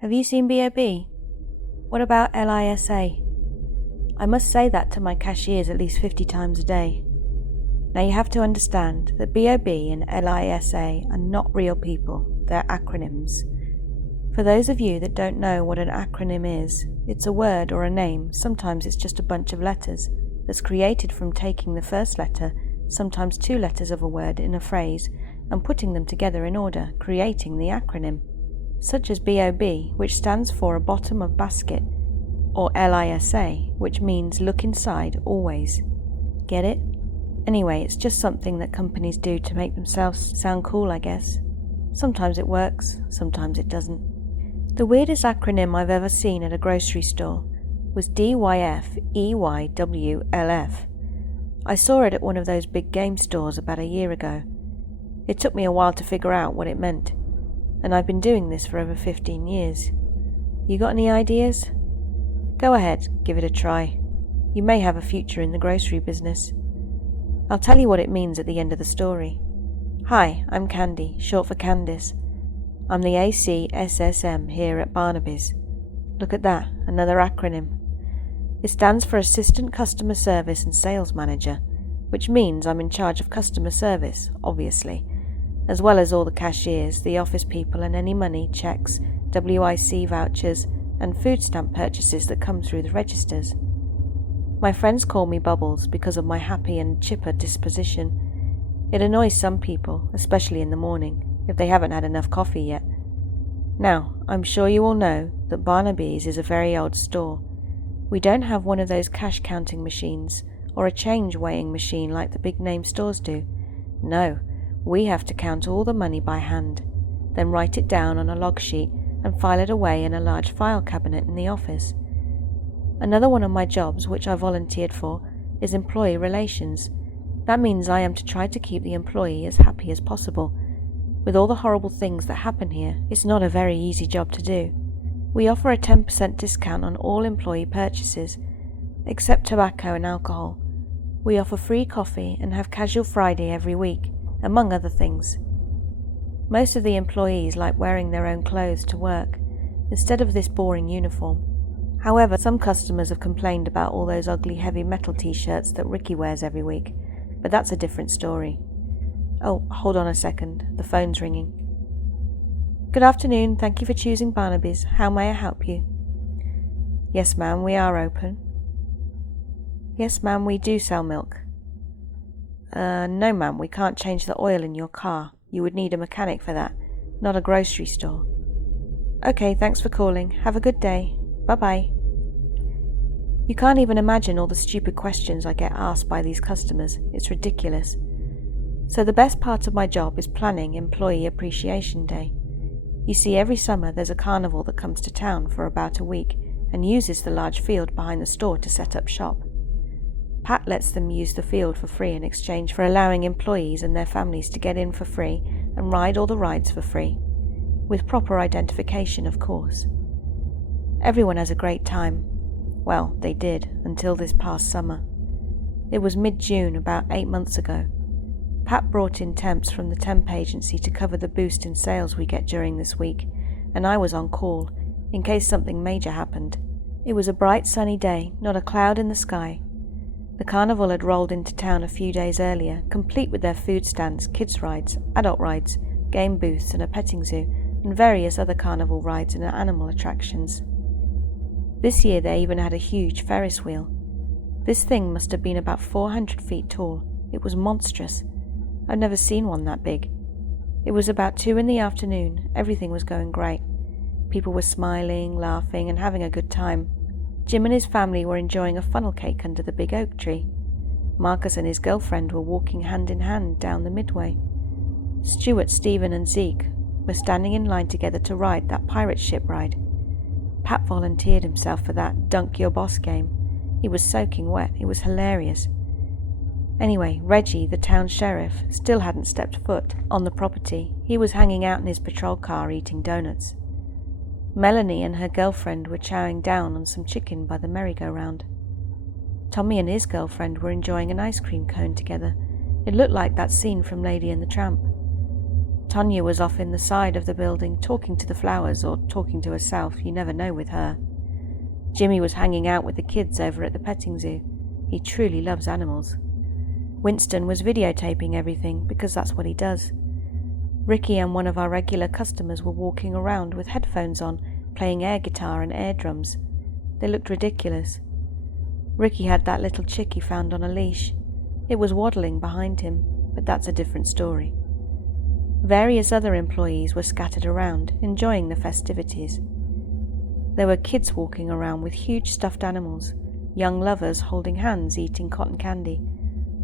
Have you seen B.O.B.? What about LISA? I must say that to my cashiers at least 50 times a day. Now you have to understand that B.O.B. and LISA are not real people, they're acronyms. For those of you that don't know what an acronym is, it's a word or a name, sometimes it's just a bunch of letters, that's created from taking the first letter, sometimes two letters of a word in a phrase, and putting them together in order, creating the acronym. Such as B.O.B., which stands for a bottom of basket, or LISA, which means look inside always. Get it? Anyway, it's just something that companies do to make themselves sound cool, I guess. Sometimes it works, sometimes it doesn't. The weirdest acronym I've ever seen at a grocery store was DYFEYWLF. I saw it at one of those big game stores about a year ago. It took me a while to figure out what it meant, and I've been doing this for over 15 years. You got any ideas? Go ahead, give it a try. You may have a future in the grocery business. I'll tell you what it means at the end of the story. Hi, I'm Candy, short for Candice. I'm the ACSSM here at Barnaby's. Look at that, another acronym. It stands for Assistant Customer Service and Sales Manager, which means I'm in charge of customer service, obviously, as well as all the cashiers, the office people, and any money, checks, WIC vouchers, and food stamp purchases that come through the registers. My friends call me Bubbles because of my happy and chipper disposition. It annoys some people, especially in the morning, if they haven't had enough coffee yet. Now, I'm sure you all know that Barnaby's is a very old store. We don't have one of those cash counting machines or a change weighing machine like the big name stores do. No, we have to count all the money by hand, then write it down on a log sheet and file it away in a large file cabinet in the office. Another one of my jobs, which I volunteered for, is employee relations. That means I am to try to keep the employee as happy as possible. With all the horrible things that happen here, it's not a very easy job to do. We offer a 10% discount on all employee purchases, except tobacco and alcohol. We offer free coffee and have Casual Friday every week, among other things. Most of the employees like wearing their own clothes to work, instead of this boring uniform. However, some customers have complained about all those ugly heavy metal t-shirts that Ricky wears every week, but that's a different story. Oh, hold on a second, the phone's ringing. Good afternoon, thank you for choosing Barnaby's. How may I help you? Yes, ma'am, we are open. Yes, ma'am, we do sell milk. No, ma'am, we can't change the oil in your car. You would need a mechanic for that, not a grocery store. Okay, thanks for calling. Have a good day. Bye-bye. You can't even imagine all the stupid questions I get asked by these customers. It's ridiculous. So the best part of my job is planning Employee Appreciation Day. You see, every summer there's a carnival that comes to town for about a week and uses the large field behind the store to set up shop. Pat lets them use the field for free in exchange for allowing employees and their families to get in for free and ride all the rides for free, with proper identification, of course. Everyone has a great time. Well, they did, until this past summer. It was mid-June, about 8 months ago. Pat brought in temps from the temp agency to cover the boost in sales we get during this week, and I was on call, in case something major happened. It was a bright sunny day, not a cloud in the sky. The carnival had rolled into town a few days earlier, complete with their food stands, kids' rides, adult rides, game booths and a petting zoo, and various other carnival rides and animal attractions. This year they even had a huge Ferris wheel. This thing must have been about 400 feet tall. It was monstrous. I've never seen one that big. It was about 2 p.m. Everything was going great. People were smiling, laughing, and having a good time. Jim and his family were enjoying a funnel cake under the big oak tree. Marcus and his girlfriend were walking hand in hand down the midway. Stuart, Stephen, and Zeke were standing in line together to ride that pirate ship ride. Pat volunteered himself for that Dunk Your Boss game. He was soaking wet. It was hilarious. Anyway, Reggie, the town sheriff, still hadn't stepped foot on the property. He was hanging out in his patrol car eating donuts. Melanie and her girlfriend were chowing down on some chicken by the merry-go-round. Tommy and his girlfriend were enjoying an ice cream cone together. It looked like that scene from Lady and the Tramp. Tonya was off in the side of the building talking to the flowers, or talking to herself, you never know with her. Jimmy was hanging out with the kids over at the petting zoo. He truly loves animals. Winston was videotaping everything because that's what he does. Ricky and one of our regular customers were walking around with headphones on, playing air guitar and air drums. They looked ridiculous. Ricky had that little chick he found on a leash. It was waddling behind him, but that's a different story. Various other employees were scattered around, enjoying the festivities. There were kids walking around with huge stuffed animals, young lovers holding hands eating cotton candy,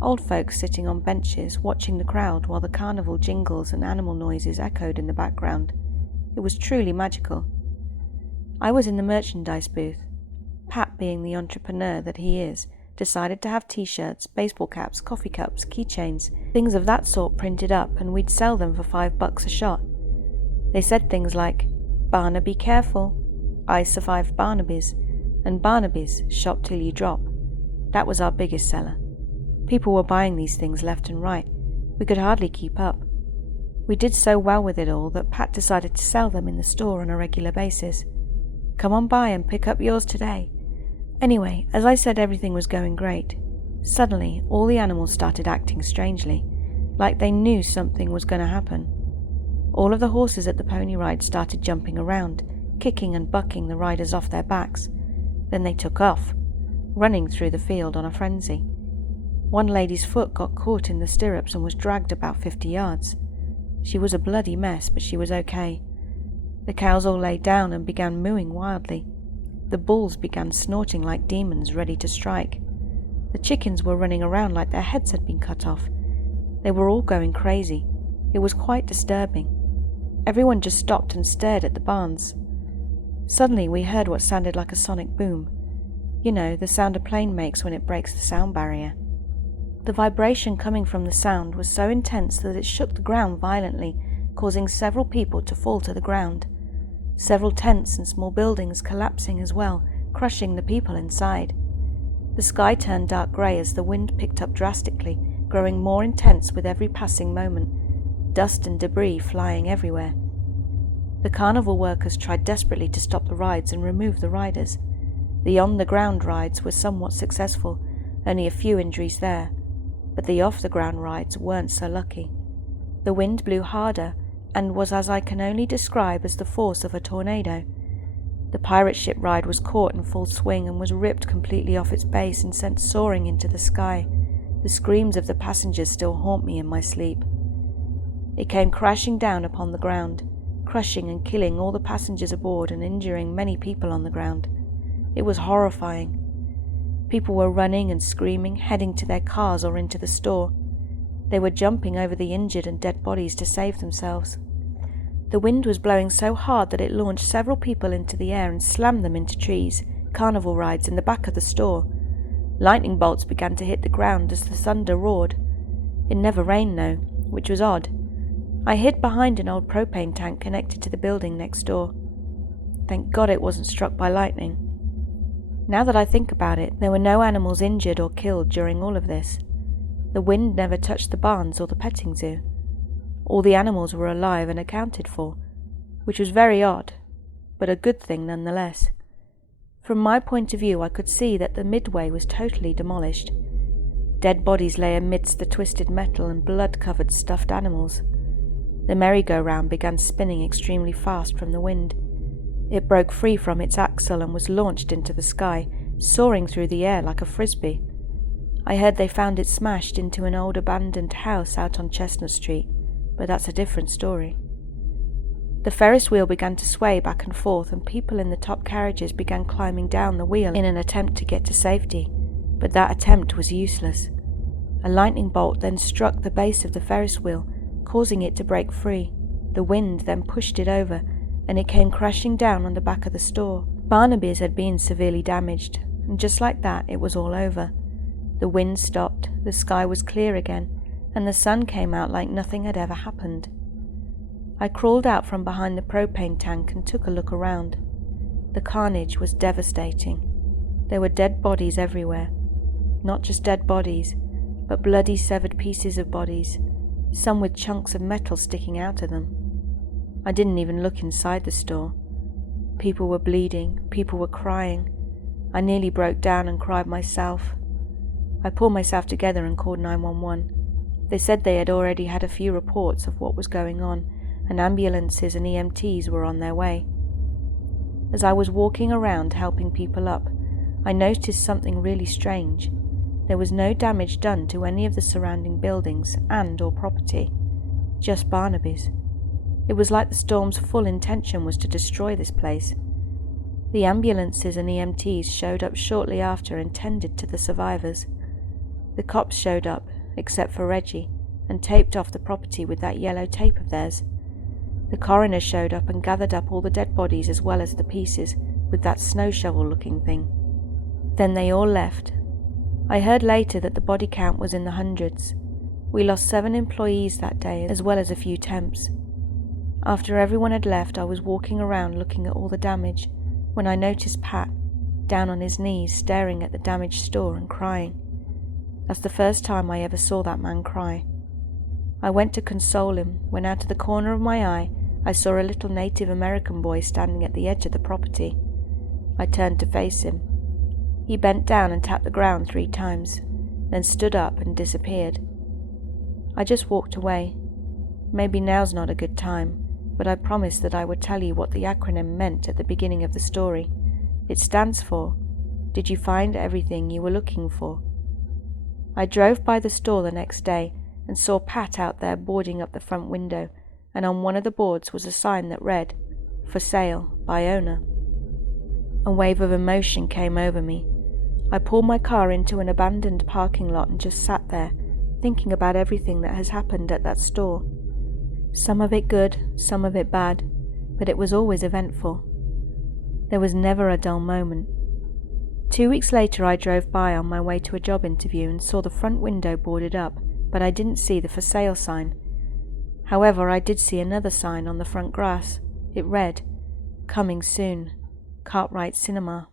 old folks sitting on benches watching the crowd while the carnival jingles and animal noises echoed in the background. It was truly magical. I was in the merchandise booth. Pat, being the entrepreneur that he is, decided to have t-shirts, baseball caps, coffee cups, keychains, things of that sort printed up, and we'd sell them for $5 a shot. They said things like, "Barnaby careful," "I survived Barnaby's," and "Barnaby's, shop till you drop." That was our biggest seller. People were buying these things left and right. We could hardly keep up. We did so well with it all that Pat decided to sell them in the store on a regular basis. "Come on by and pick up yours today." Anyway, as I said, everything was going great. Suddenly, all the animals started acting strangely, like they knew something was going to happen. All of the horses at the pony ride started jumping around, kicking and bucking the riders off their backs. Then they took off, running through the field on a frenzy. One lady's foot got caught in the stirrups and was dragged about 50 yards. She was a bloody mess, but she was okay. The cows all lay down and began mooing wildly. The bulls began snorting like demons ready to strike. The chickens were running around like their heads had been cut off. They were all going crazy. It was quite disturbing. Everyone just stopped and stared at the barns. Suddenly we heard what sounded like a sonic boom. You know, the sound a plane makes when it breaks the sound barrier. The vibration coming from the sound was so intense that it shook the ground violently, causing several people to fall to the ground. Several tents and small buildings collapsing as well, crushing the people inside. The sky turned dark grey as the wind picked up drastically, growing more intense with every passing moment, dust and debris flying everywhere. The carnival workers tried desperately to stop the rides and remove the riders. The on-the-ground rides were somewhat successful, only a few injuries there, but the off-the-ground rides weren't so lucky. The wind blew harder, and was as I can only describe as the force of a tornado. The pirate ship ride was caught in full swing and was ripped completely off its base and sent soaring into the sky. The screams of the passengers still haunt me in my sleep. It came crashing down upon the ground, crushing and killing all the passengers aboard and injuring many people on the ground. It was horrifying. People were running and screaming, heading to their cars or into the store. They were jumping over the injured and dead bodies to save themselves. The wind was blowing so hard that it launched several people into the air and slammed them into trees, carnival rides, and the back of the store. Lightning bolts began to hit the ground as the thunder roared. It never rained though, which was odd. I hid behind an old propane tank connected to the building next door. Thank God it wasn't struck by lightning. Now that I think about it, there were no animals injured or killed during all of this. The wind never touched the barns or the petting zoo. All the animals were alive and accounted for, which was very odd, but a good thing nonetheless. From my point of view, I could see that the midway was totally demolished. Dead bodies lay amidst the twisted metal and blood-covered stuffed animals. The merry-go-round began spinning extremely fast from the wind. It broke free from its axle and was launched into the sky, soaring through the air like a frisbee. I heard they found it smashed into an old abandoned house out on Chestnut Street, but that's a different story. The Ferris wheel began to sway back and forth, and people in the top carriages began climbing down the wheel in an attempt to get to safety, but that attempt was useless. A lightning bolt then struck the base of the Ferris wheel, causing it to break free. The wind then pushed it over, and it came crashing down on the back of the store. Barnaby's had been severely damaged, and just like that it was all over. The wind stopped, the sky was clear again, and the sun came out like nothing had ever happened. I crawled out from behind the propane tank and took a look around. The carnage was devastating. There were dead bodies everywhere. Not just dead bodies, but bloody severed pieces of bodies. some with chunks of metal sticking out of them. I didn't even look inside the store. People were bleeding, people were crying. I nearly broke down and cried myself. I pulled myself together and called 911. They said they had already had a few reports of what was going on, and ambulances and EMTs were on their way. As I was walking around helping people up, I noticed something really strange. There was no damage done to any of the surrounding buildings and/or property, just Barnaby's. It was like the storm's full intention was to destroy this place. The ambulances and EMTs showed up shortly after and tended to the survivors. The cops showed up, except for Reggie, and taped off the property with that yellow tape of theirs. The coroner showed up and gathered up all the dead bodies as well as the pieces with that snow shovel-looking thing. Then they all left. I heard later that the body count was in the hundreds. We lost 7 employees that day as well as a few temps. After everyone had left, I was walking around looking at all the damage when I noticed Pat down on his knees staring at the damaged store and crying. That's the first time I ever saw that man cry. I went to console him when out of the corner of my eye I saw a little Native American boy standing at the edge of the property. I turned to face him. He bent down and tapped the ground 3 times, then stood up and disappeared. I just walked away. Maybe now's not a good time, but I promised that I would tell you what the acronym meant at the beginning of the story. It stands for, Did you find everything you were looking for? I drove by the store the next day and saw Pat out there boarding up the front window, and on one of the boards was a sign that read, For sale, by owner. A wave of emotion came over me. I pulled my car into an abandoned parking lot and just sat there, thinking about everything that has happened at that store. Some of it good, some of it bad, but it was always eventful. There was never a dull moment. 2 weeks later I drove by on my way to a job interview and saw the front window boarded up, but I didn't see the for sale sign. However, I did see another sign on the front grass. It read, Coming soon, Cartwright Cinema.